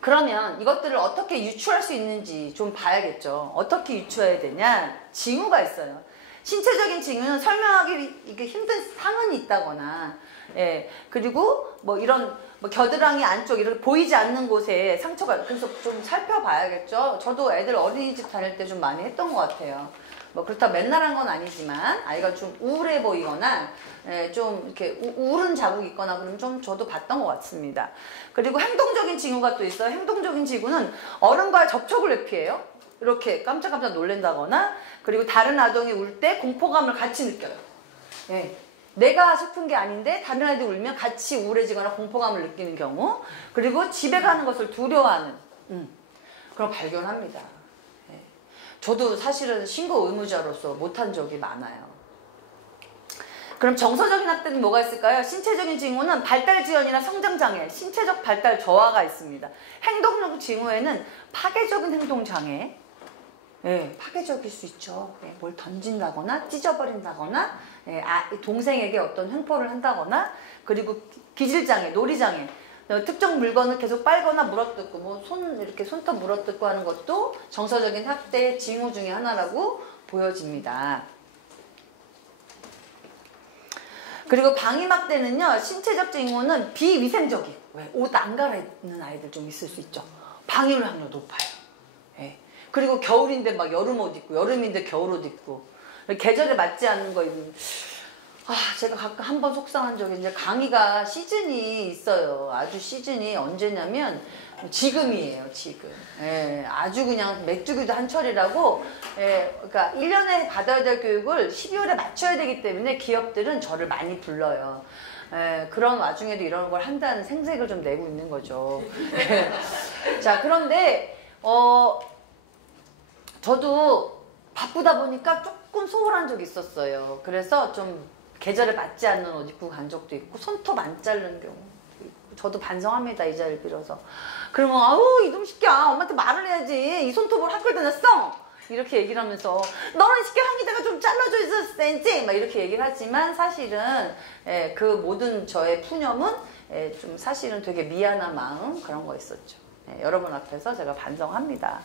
그러면 이것들을 어떻게 유추할 수 있는지 좀 봐야겠죠. 어떻게 유추해야 되냐? 징후가 있어요. 신체적인 징후는 설명하기 이게 힘든 상흔이 있다거나, 예, 그리고 뭐 이런 뭐 겨드랑이 안쪽 이렇게 보이지 않는 곳에 상처가, 그래서 좀 살펴봐야겠죠. 저도 애들 어린이집 다닐 때 좀 많이 했던 것 같아요. 뭐 그렇다고 맨날 한 건 아니지만 아이가 좀 우울해 보이거나, 예, 좀 이렇게 우울한 자국이 있거나 그러면 좀 저도 봤던 것 같습니다. 그리고 행동적인 징후가 또 있어요. 행동적인 징후는 어른과의 접촉을 회피해요. 이렇게 깜짝깜짝 놀란다거나, 그리고 다른 아동이 울 때 공포감을 같이 느껴요. 예. 내가 슬픈 게 아닌데 다른 아이들이 울면 같이 우울해지거나 공포감을 느끼는 경우, 그리고 집에 가는 것을 두려워하는 그런 발견합니다. 예. 저도 사실은 신고 의무자로서 못한 적이 많아요. 그럼 정서적인 학대는 뭐가 있을까요? 신체적인 징후는 발달 지연이나 성장 장애, 신체적 발달 저하가 있습니다. 행동적 징후에는 파괴적인 행동 장애, 예, 파괴적일 수 있죠. 예, 뭘 던진다거나 찢어버린다거나, 예, 동생에게 어떤 횡포를 한다거나, 그리고 기질장애, 놀이장애, 특정 물건을 계속 빨거나 물어뜯고, 뭐 이렇게 손톱 물어뜯고 하는 것도 정서적인 학대의 징후 중에 하나라고 보여집니다. 그리고 방임학대는요, 신체적 징후는 비위생적이고, 옷 안 갈아입는 아이들 좀 있을 수 있죠. 방임을 확률 높아요. 예. 그리고 겨울인데 막 여름 옷 입고, 여름인데 겨울 옷 입고, 계절에 맞지 않는 거 입는. 제가 가끔 한 번 속상한 적이 이제 강의가 시즌이 있어요. 아주 시즌이 언제냐면 지금이에요, 지금. 예, 아주 그냥 메뚜기도 한철이라고, 예, 그러니까 1년에 받아야 될 교육을 12월에 맞춰야 되기 때문에 기업들은 저를 많이 불러요. 예, 그런 와중에도 이런 걸 한다는 생색을 좀 내고 있는 거죠. 자, 그런데, 저도 바쁘다 보니까 조금 소홀한 적이 있었어요. 그래서 좀 계절에 맞지 않는 옷 입고 간 적도 있고, 손톱 안 자른 경우. 저도 반성합니다, 이 자리를 빌어서. 그러면 아우 이놈 새끼야, 엄마한테 말을 해야지. 이 손톱을 학교에 다녔어, 이렇게 얘기를 하면서 너는 새끼 한기다가 좀 잘라줘 있었을 텐지 막 이렇게 얘기를 하지만, 사실은 그 모든 저의 푸념은 좀 사실은 되게 미안한 마음, 그런 거 있었죠. 여러분 앞에서 제가 반성합니다.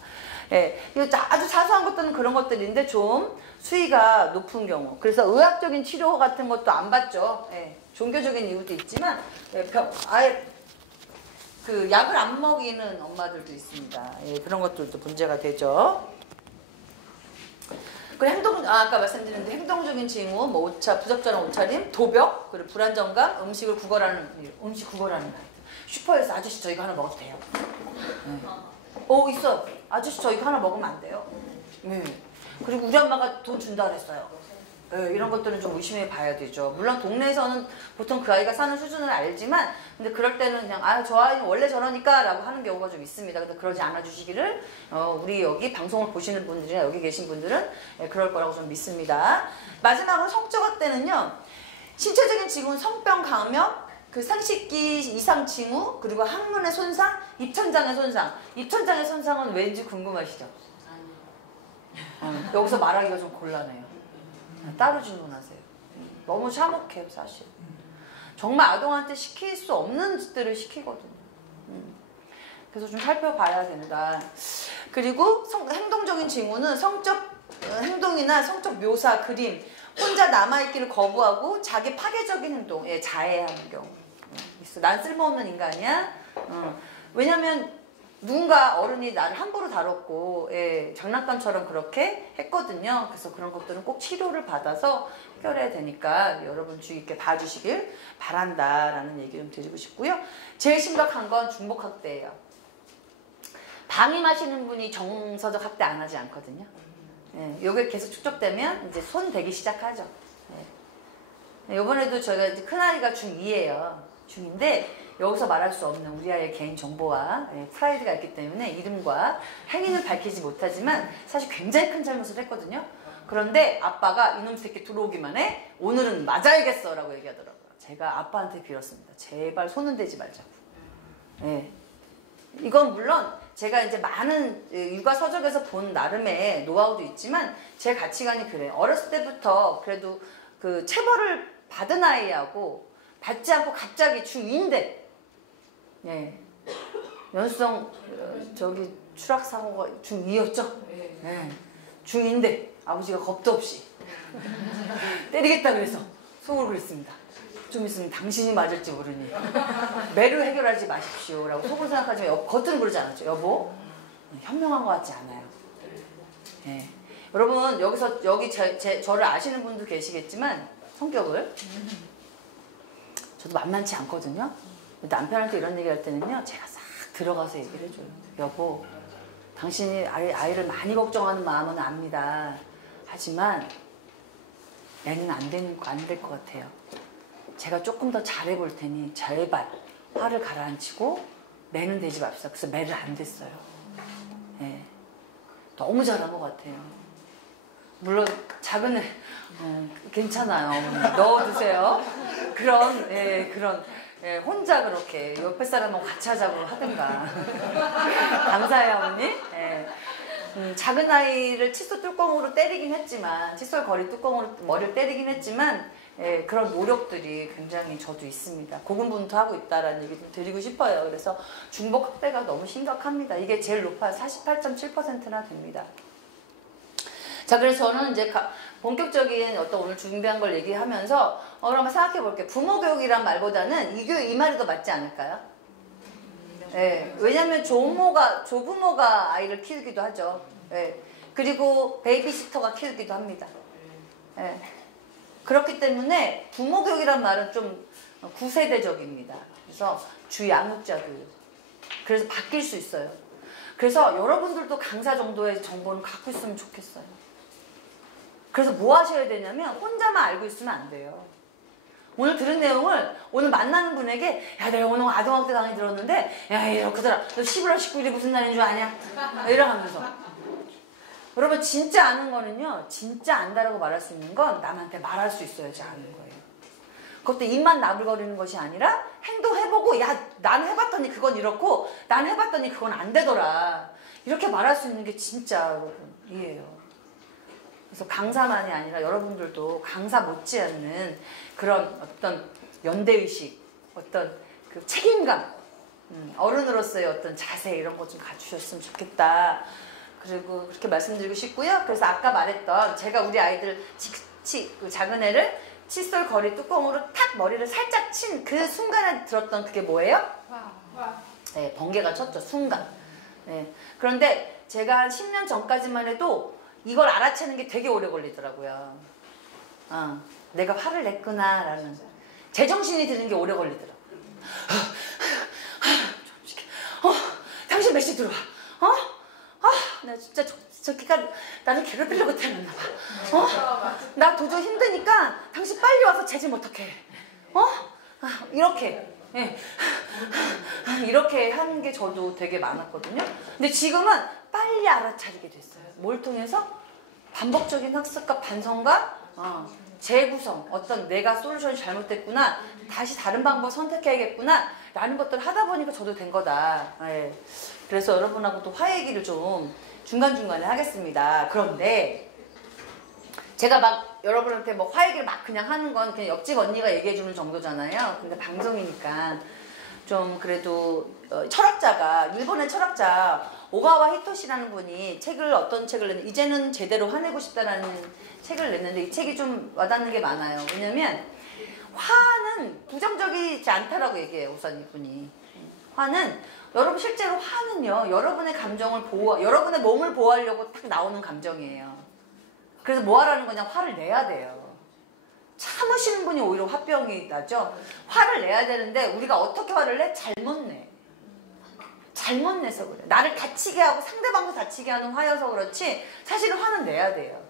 아주 사소한 것들은 그런 것들인데 좀 수위가 높은 경우, 그래서 의학적인 치료 같은 것도 안 받죠. 종교적인 이유도 있지만 아예 그 약을 안 먹이는 엄마들도 있습니다. 그런 것들도 문제가 되죠. 그리고 아까 말씀드렸는데 행동적인 징후, 뭐 부적절한 옷차림, 도벽, 그리고 불안정감, 음식 구걸하는 아이들. 슈퍼에서 아저씨 저 이거 하나 먹어도 돼요? 있어. 아저씨 저 이거 하나 먹으면 안 돼요? 네. 그리고 우리 엄마가 돈 준다 그랬어요. 이런 것들은 좀 의심해 봐야 되죠. 물론 동네에서는 보통 그 아이가 사는 수준을 알지만, 근데 그럴 때는 그냥 저 아이는 원래 저러니까 라고 하는 경우가 좀 있습니다. 근데 그러지 않아 주시기를 우리 여기 방송을 보시는 분들이나 여기 계신 분들은 그럴 거라고 좀 믿습니다. 마지막으로 성적 학대는요, 신체적인 징후는 성병, 감염, 그 생식기 이상 징후, 그리고 항문의 손상, 입천장의 손상. 입천장의 손상은 왠지 궁금하시죠? 여기서 말하기가 좀 곤란해요. 따로 질문하세요. 너무 참혹해요, 사실. 정말 아동한테 시킬 수 없는 짓들을 시키거든요. 그래서 좀 살펴봐야 된다. 그리고 행동적인 징후는 성적 행동이나 성적 묘사, 그림, 혼자 남아있기를 거부하고 자기 파괴적인 행동, 자해하는 경우 있어. 난 쓸모없는 인간이야. 왜냐면 누군가 어른이 나를 함부로 다뤘고, 장난감처럼 그렇게 했거든요. 그래서 그런 것들은 꼭 치료를 받아서 해결해야 되니까 여러분 주의 있게 봐주시길 바란다라는 얘기 좀 드리고 싶고요. 제일 심각한 건 중복학대예요. 방임하시는 분이 정서적 학대 안 하지 않거든요. 요게 계속 축적되면 이제 손 대기 시작하죠. 이번에도 저희가 이제 큰아이가 중2예요. 중2인데 여기서 말할 수 없는 우리 아이의 개인 정보와 프라이드가 있기 때문에 이름과 행위는 밝히지 못하지만 사실 굉장히 큰 잘못을 했거든요. 그런데 아빠가 이놈 새끼 들어오기만 해, 오늘은 맞아야겠어 라고 얘기하더라고요. 제가 아빠한테 빌었습니다. 제발 손은 대지 말자고. 이건 물론 제가 이제 많은 육아 서적에서 본 나름의 노하우도 있지만 제 가치관이 그래요. 어렸을 때부터 그래도 그 체벌을 받은 아이하고 받지 않고 갑자기 중2인데 연수성 저기 추락사고가 중2였죠? 네. 중2인데 아버지가 겁도 없이 때리겠다 그래서 속으로 그랬습니다. 좀 있으면 당신이 맞을지 모르니 매를 해결하지 마십시오 라고 속으로 생각하지만 겉으로 그러지 않았죠. 여보 현명한 것 같지 않아요. 네. 여러분 여기 저를 아시는 분도 계시겠지만 성격을 저도 만만치 않거든요. 남편한테 이런 얘기 할 때는요 제가 싹 들어가서 얘기를 해줘요. 여보 당신이 아이를 많이 걱정하는 마음은 압니다. 하지만 애는 안 될 것 같아요. 제가 조금 더 잘해볼 테니 제발 화를 가라앉히고 매는 되지 맙시다. 그래서 매를 안 됐어요. 네. 너무 잘한 것 같아요. 물론 작은 애 괜찮아요. 넣어두세요. 그런 혼자 그렇게 옆에 사람하고 같이 하자고 하든가. 감사해요 어머니. 작은 아이를 칫솔 뚜껑으로 때리긴 했지만 칫솔 거리 뚜껑으로 머리를 때리긴 했지만 그런 노력들이 굉장히 저도 있습니다. 고군분투하고 있다라는 얘기 좀 드리고 싶어요. 그래서 중복 학대가 너무 심각합니다. 이게 제일 높아요. 48.7%나 됩니다. 자, 그래서 저는 이제 본격적인 어떤 오늘 준비한 걸 얘기하면서 그러면 생각해 볼게요. 부모 교육이란 말보다는 이 말이 더 맞지 않을까요? 네, 왜냐면 조부모가 아이를 키우기도 하죠. 네, 그리고 베이비시터가 키우기도 합니다. 네, 그렇기 때문에 부모 교육이란 말은 좀 구세대적입니다. 그래서 주양육자 교육. 그래서 바뀔 수 있어요. 그래서 여러분들도 강사 정도의 정보는 갖고 있으면 좋겠어요. 그래서 뭐 하셔야 되냐면 혼자만 알고 있으면 안 돼요. 오늘 들은 내용을 오늘 만나는 분에게 야 내가 오늘 아동학대 강의 들었는데 야 이러더라. 너 11월 19일이 무슨 날인 줄 아냐? 이러면서 여러분 진짜 아는 거는요. 진짜 안다라고 말할 수 있는 건 남한테 말할 수 있어야지 아는 거예요. 그것도 입만 나불거리는 것이 아니라 행동해보고 야 난 해봤더니 그건 이렇고 난 해봤더니 그건 안 되더라. 이렇게 말할 수 있는 게 진짜 여러분이에요. 그래서 강사만이 아니라 여러분들도 강사 못지않는 그런 어떤 연대의식, 어떤 그 책임감, 어른으로서의 어떤 자세 이런 거 좀 갖추셨으면 좋겠다. 그리고 그렇게 말씀드리고 싶고요. 그래서 아까 말했던 제가 우리 아이들 그 작은 애를 칫솔 거리 뚜껑으로 탁 머리를 살짝 친 그 순간에 들었던 그게 뭐예요? 네, 번개가 쳤죠. 순간. 네. 그런데 제가 한 10년 전까지만 해도 이걸 알아채는 게 되게 오래 걸리더라고요. 내가 화를 냈구나라는 제정신이 드는 게 오래 걸리더라고요. 당신 몇 시 들어와? 나 진짜 저기가 나를 괴롭히려고 태어났나 봐. 나 도저히 힘드니까 당신 빨리 와서 쟤 좀 어떡해. 이렇게. 예. 이렇게 하는 게 저도 되게 많았거든요. 근데 지금은 빨리 알아차리게 됐어요. 뭘 통해서? 반복적인 학습과 반성과 재구성, 어떤 내가 솔루션이 잘못됐구나, 다시 다른 방법 선택해야겠구나 라는 것들을 하다 보니까 저도 된 거다. 예. 그래서 여러분하고도 화 얘기를 좀 중간중간에 하겠습니다. 그런데 제가 막 여러분한테 뭐 화 얘기를 막 그냥 하는 건 그냥 옆집 언니가 얘기해주는 정도잖아요. 근데 방송이니까 좀 그래도 철학자가 일본의 철학자 오가와 히토시라는 분이 어떤 책을 냈는데 이제는 제대로 화내고 싶다라는 책을 냈는데 이 책이 좀 와닿는 게 많아요. 왜냐면 화는 부정적이지 않다라고 얘기해요. 우선 이분이 화는 여러분 실제로 화는요 여러분의 감정을 여러분의 몸을 보호하려고 딱 나오는 감정이에요. 그래서 뭐 하라는 거냐? 화를 내야 돼요. 참으시는 분이 오히려 화병이 나죠. 화를 내야 되는데 우리가 어떻게 화를 내? 잘못 내. 잘못 내서 그래. 나를 다치게 하고 상대방도 다치게 하는 화여서 그렇지 사실은 화는 내야 돼요.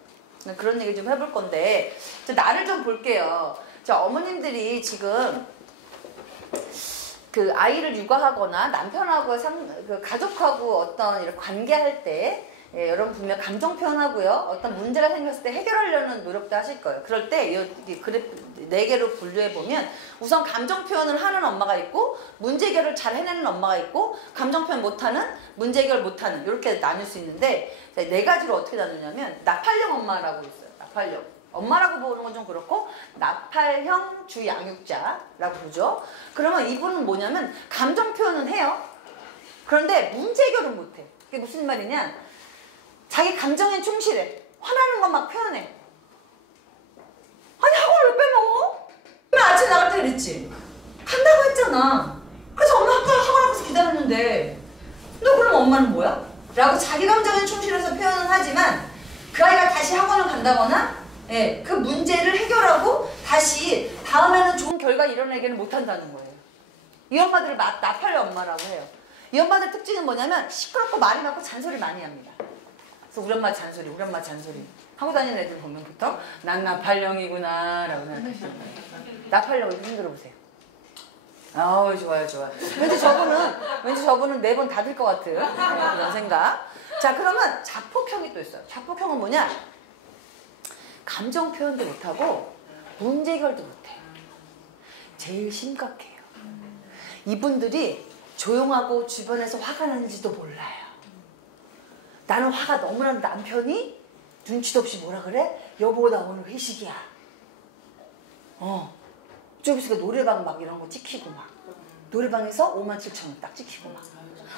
그런 얘기 좀 해볼 건데 나를 좀 볼게요. 어머님들이 지금 그 아이를 육아하거나 남편하고 그 가족하고 어떤 이런 관계할 때 여러분 분명 감정 표현하고요. 어떤 문제가 생겼을 때 해결하려는 노력도 하실 거예요. 그럴 때 이 그래프 4개로 분류해보면 우선 감정 표현을 하는 엄마가 있고 문제 해결을 잘 해내는 엄마가 있고 감정 표현 못하는, 문제 해결 못하는 이렇게 나눌 수 있는데 4가지로 어떻게 나누냐면 나팔형 엄마라고 있어요. 나팔형. 엄마라고 보는 건 좀 그렇고 나팔형 주양육자라고 보죠. 그러면 이분은 뭐냐면 감정 표현은 해요. 그런데 문제 해결은 못해. 그게 무슨 말이냐? 자기 감정에 충실해. 화나는 건 막 표현해. 아니 학원을 왜 빼먹어? 맨날 아침에 나갈 때 그랬지? 간다고 했잖아. 그래서 엄마 학원 앞에서 기다렸는데 너 그럼 엄마는 뭐야? 라고 자기 감정에 충실해서 표현은 하지만 그 아이가 다시 학원을 간다거나 예, 그 문제를 해결하고 다시 다음에는 좋은 결과 이뤄내기는 못한다는 거예요. 이 엄마들을 나팔려 엄마라고 해요. 이 엄마들 특징은 뭐냐면 시끄럽고 말이 많고 잔소리 많이 합니다. 그래서 우리 엄마 잔소리, 우리 엄마 잔소리 하고 다니는 애들 보면 부터 난 나팔령이구나 라고 생각하시는 거예요. 나팔령 이렇게 흔들어 보세요. 아우 좋아요 좋아요. 왠지 저분은 4번 다 들 것 같은 그런 생각. 자 그러면 자폭형이 또 있어요. 자폭형은 뭐냐? 감정 표현도 못하고 문제 해결도 못해요. 제일 심각해요. 이분들이 조용하고 주변에서 화가 나는지도 몰라요. 나는 화가 너무 나는 남편이 눈치도 없이 뭐라 그래? 여보 나 오늘 회식이야. 좀 있으니까 노래방 막 이런 거 찍히고 막 노래방에서 57,000원 딱 찍히고 막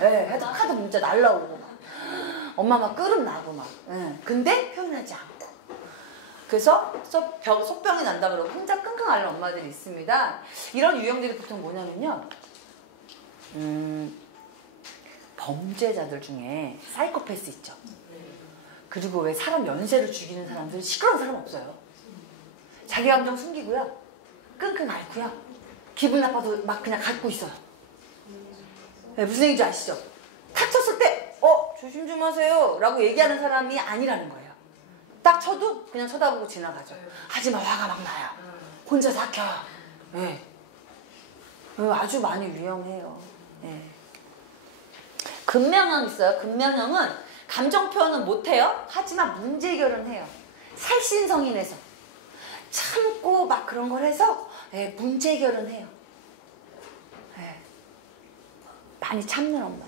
예, 카드 문자 날라오고 막 엄마 막 끄름 나고 막 예. 근데 표현하지 않고 그래서 속병이 난다 그러고 혼자 끙끙 앓는 엄마들이 있습니다. 이런 유형들이 보통 뭐냐면요 범죄자들 중에 사이코패스 있죠. 그리고 왜 사람 연쇄로 죽이는 사람들 시끄러운 사람 없어요. 자기 감정 숨기고요 끙끙 앓고요 기분 나빠도 막 그냥 갖고 있어요. 네, 무슨 얘기인지 아시죠? 탁 쳤을 때 조심 좀 하세요 라고 얘기하는 사람이 아니라는 거예요. 딱 쳐도 그냥 쳐다보고 지나가죠. 하지만 화가 막 나요. 혼자 삭혀요. 네. 아주 많이 유형해요. 네. 금명형 있어요. 금명형은 감정 표현은 못해요. 하지만 문제 해결은 해요. 살신성이 내서 참고 막 그런 걸 해서 네, 문제 해결은 해요. 네. 많이 참는 엄마들.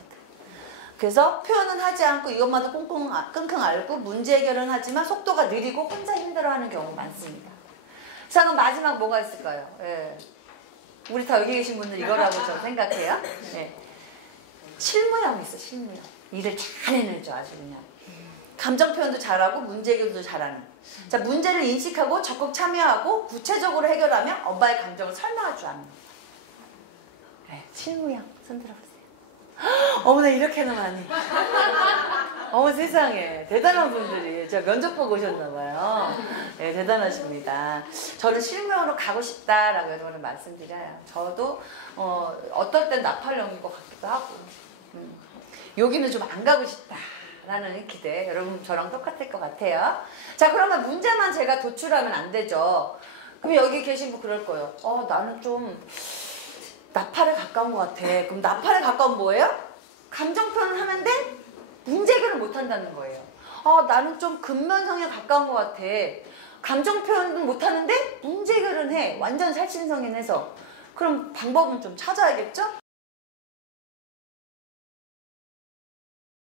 그래서 표현은 하지 않고 이 엄마도 끙끙 앓고 문제 해결은 하지만 속도가 느리고 혼자 힘들어하는 경우가 많습니다. 자 그럼 마지막 뭐가 있을까요? 예. 우리 다 여기 계신 분들 이거라고 저는 생각해요. 예. 실무형이 있어. 실무형. 일을 잘 해내죠. 아주 그냥. 감정 표현도 잘하고 문제 해결도 잘하는. 자 문제를 인식하고 적극 참여하고 구체적으로 해결하며 엄마의 감정을 설명할 줄 아는. 네, 실무형 손 들어보세요. 어머나 이렇게 하니. 어머 세상에 대단한 분들이 제가 면접 보고 오셨나봐요. 네, 대단하십니다. 저는 실무형으로 가고 싶다라고 여러분은 말씀드려요. 저도 어떨 땐 나팔령인 것 같기도 하고 여기는 좀 안 가고 싶다라는 기대 여러분 저랑 똑같을 것 같아요. 자 그러면 문제만 제가 도출하면 안 되죠. 그럼 여기 계신 분 그럴 거예요. 나는 좀 나팔에 가까운 것 같아. 그럼 나팔에 가까운 뭐예요? 감정 표현을 하는데 문제 해결을 못 한다는 거예요. 나는 좀 근면성에 가까운 것 같아. 감정 표현은 못 하는데 문제 해결은 해. 완전 살신성인해서. 그럼 방법은 좀 찾아야겠죠?